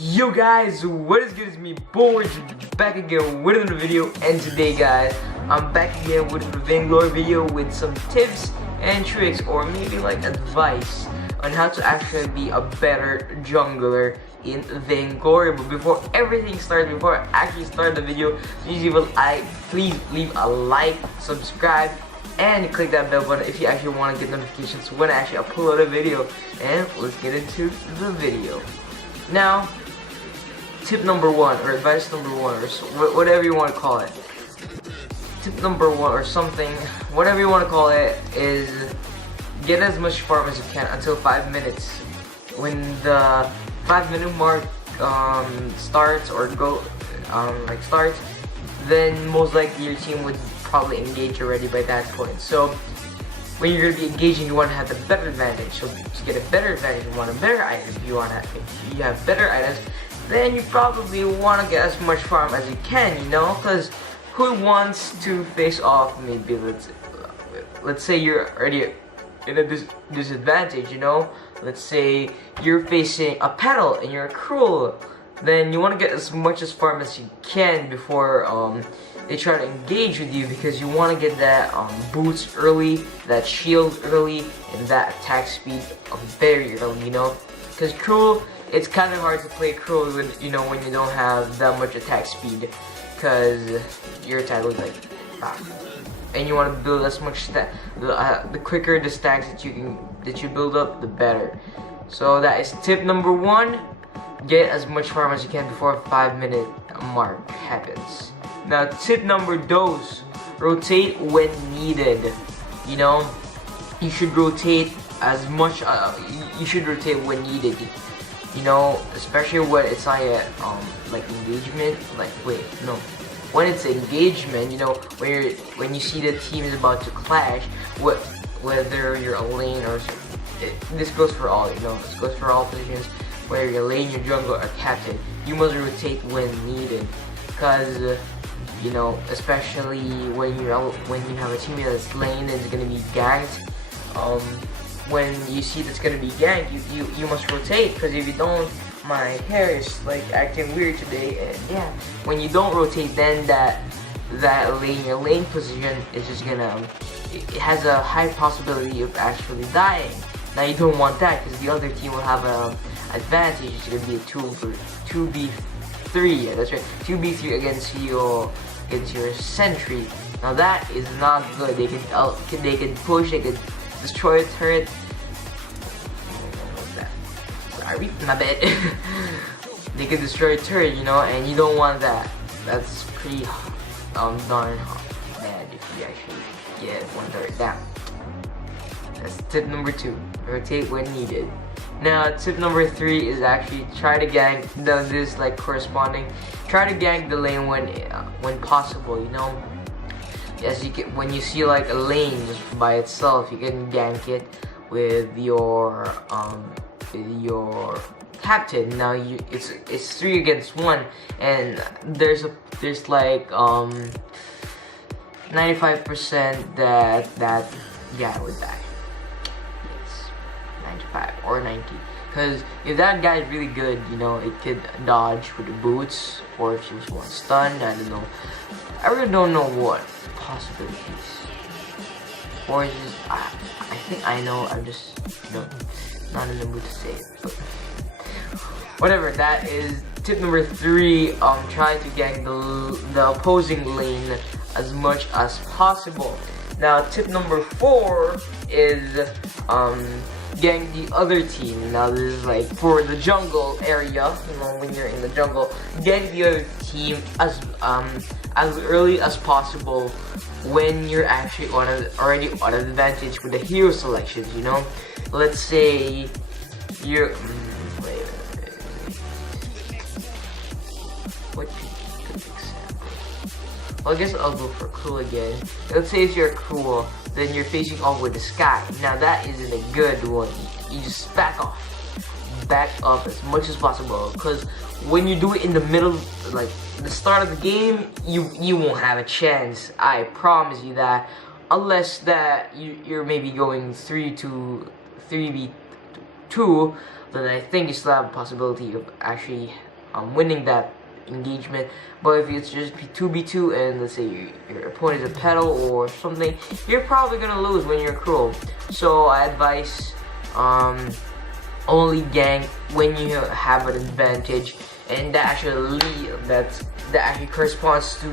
Yo guys, what is good? It's me, Borj, back again with another video. And today guys, I'm back again with a Vainglory video with some tips and tricks, or maybe like advice on how to actually be a better jungler in Vainglory. But before everything starts, before I actually start the video, please leave a like, subscribe, and click that bell button if you actually want to get notifications when I actually upload a video. And let's get into the video. Now, tip number one, or advice number one, or whatever you want to call it. Tip number one, or something, whatever you want to call it, is get as much farm as you can until 5 minutes. When the 5-minute mark starts, or starts, then most likely your team would probably engage already by that point. So when you're gonna be engaging, you want to have the better advantage. So to get a better advantage, you want a better item. If you have better items, then you probably want to get as much farm as you can, you know, because who wants to face off, maybe let's say you're already in a disadvantage, you know. Let's say you're facing a petal and you're cruel, then you want to get as much as farm as you can before they try to engage with you, because you want to get that boost early, that shield early, and that attack speed very early, you know. Because cruel, it's kind of hard to play cruel when you don't have that much attack speed, because your attack is like and you want to build as much the quicker the stacks that you build up, the better. So that is tip number one. Get as much farm as you can before a 5-minute mark happens. Now, tip number two, rotate when needed. You know, you should rotate as much. You should rotate when needed. You know, especially when it's like engagement. When it's engagement, you know, when you see the team is about to clash, whether you're a lane or this goes for all. You know, this goes for all positions. Whether you're lane, your jungle, or captain, you must rotate when needed, because you know, especially when you have a teammate that's lane and is gonna be ganked. When you see that's gonna be ganked, you must rotate, because if you don't, my hair is like acting weird today, and yeah, when you don't rotate, then your lane position is just gonna, it has a high possibility of actually dying. Now you don't want that, because the other team will have a advantage. It's gonna be a 2v3. Yeah, that's right, 2v3 against your sentry. Now that is not good. They can push. They can destroy a turret. What's that? Sorry, my bad. They can destroy a turret, you know, and you don't want that. That's pretty darn bad if you actually get one turret down. That's tip number two. Rotate when needed. Now, tip number three is actually try to gank. This like corresponding. Try to gank the lane when possible. You know, yes, you can. When you see like a lane just by itself, you can gank it with your captain. Now it's 3 against 1, and there's like 95% that guy would die. 95 or 90, because if that guy is really good, you know, it could dodge with the boots, or if she was one stunned, I don't know. I really don't know what possibilities, or is just I think I know. I'm just not in the mood to say it. But whatever. That is tip number three. Try to gank the opposing lane as much as possible. Now, tip number four is gank the other team. Now this is like for the jungle area, you know, when you're in the jungle, gank the other team as early as possible when you're actually already on an advantage with the hero selections, you know. Let's say you're what good example? Well, I guess I'll go for cool again. Let's say if you're cool, then you're facing off with the sky. Now that isn't a good one. You just back off as much as possible, because when you do it in the middle, like the start of the game, you won't have a chance. I promise you that, unless that you're maybe going 3v2, then I think you still have a possibility of actually winning that engagement. But if it's just 2v2 and let's say your opponent is a pedal or something, you're probably gonna lose when you're cruel. So I advise only gank when you have an advantage, and that actually corresponds to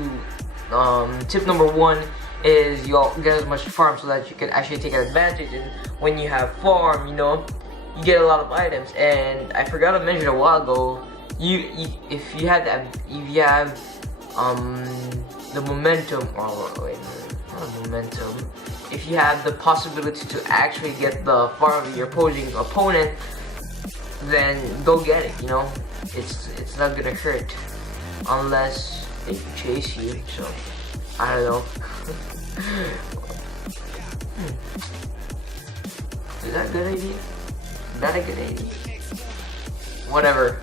tip number 1 is you'll get as much farm so that you can actually take advantage. And when you have farm, you get a lot of items. And I forgot to mention a while ago, if you have the momentum, or wait, not momentum, if you have the possibility to actually get the farm of your opposing opponent, then go get it. It's not gonna hurt unless they chase you. So I don't know. Is that a good idea? Is that a good idea? Whatever.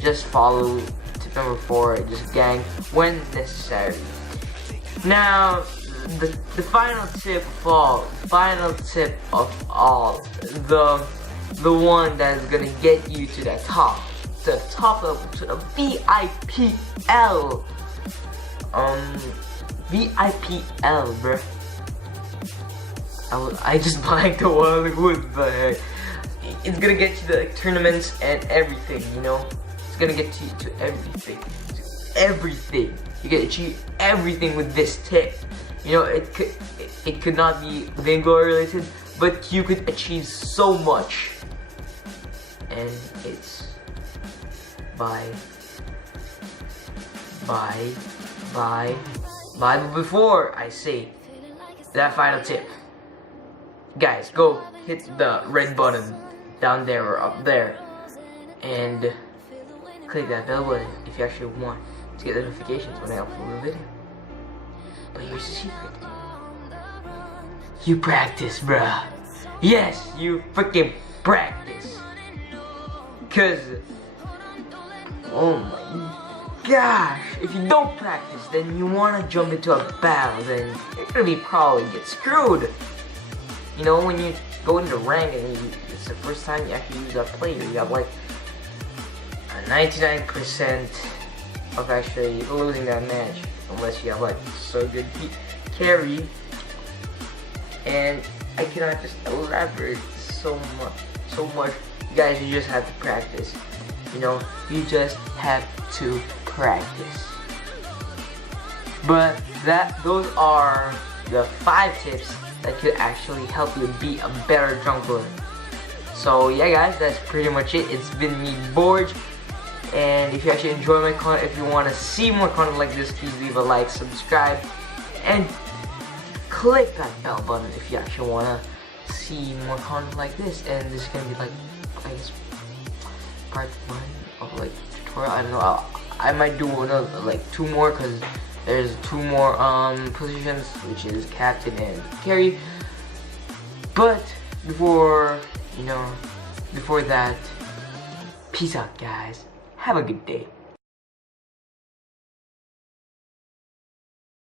Just follow tip number 4. Just gank when necessary. Now, the final tip of all, the one that's gonna get you to the top level, to the VIPL. VIPL, bruh. I just blanked a while. Like, what the heck? It's gonna get you the tournaments and everything. It's gonna get you to everything. You can achieve everything with this tip. It could not be Vainglory related, but you could achieve so much. And it's but before I say that final tip, guys, go hit the red button down there or up there and click that bell button if you actually want to get notifications when I upload a video. But here's the secret: you practice, bruh. Yes, you freaking practice. Cause, oh my gosh, if you don't practice, then you wanna jump into a battle, then you're gonna probably get screwed. When you go into rank and it's the first time you actually use that player, you have like a 99% of actually losing that match, unless you have like so good carry. And I cannot just elaborate so much. You guys, you just have to practice. You just have to practice. But those are the 5 tips that could actually help you be a better jungler. So yeah, guys, that's pretty much it. It's been me, Borj. And if you actually enjoy my content, if you want to see more content like this, please leave a like, subscribe, and click that bell button if you actually want to see more content like this. And this is going to be like, I guess, part 1 of like tutorial. I don't know, I might do another, like 2 more, because there's 2 more positions, which is captain and carry. But before that, peace out, guys. Have a good day.